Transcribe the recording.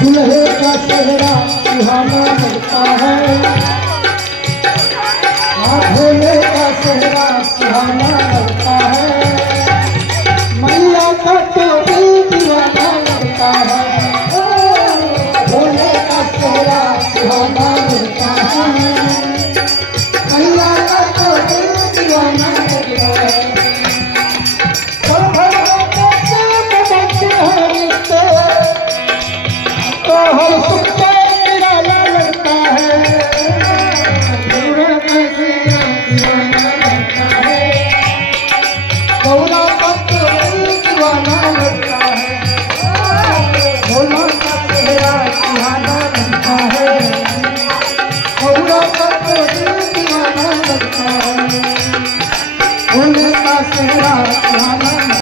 दूल्हे का चेहरा सुहाना लगता है, भोले का चेहरा सुहाना लगता है, मैया का तो दीवाना लगता है।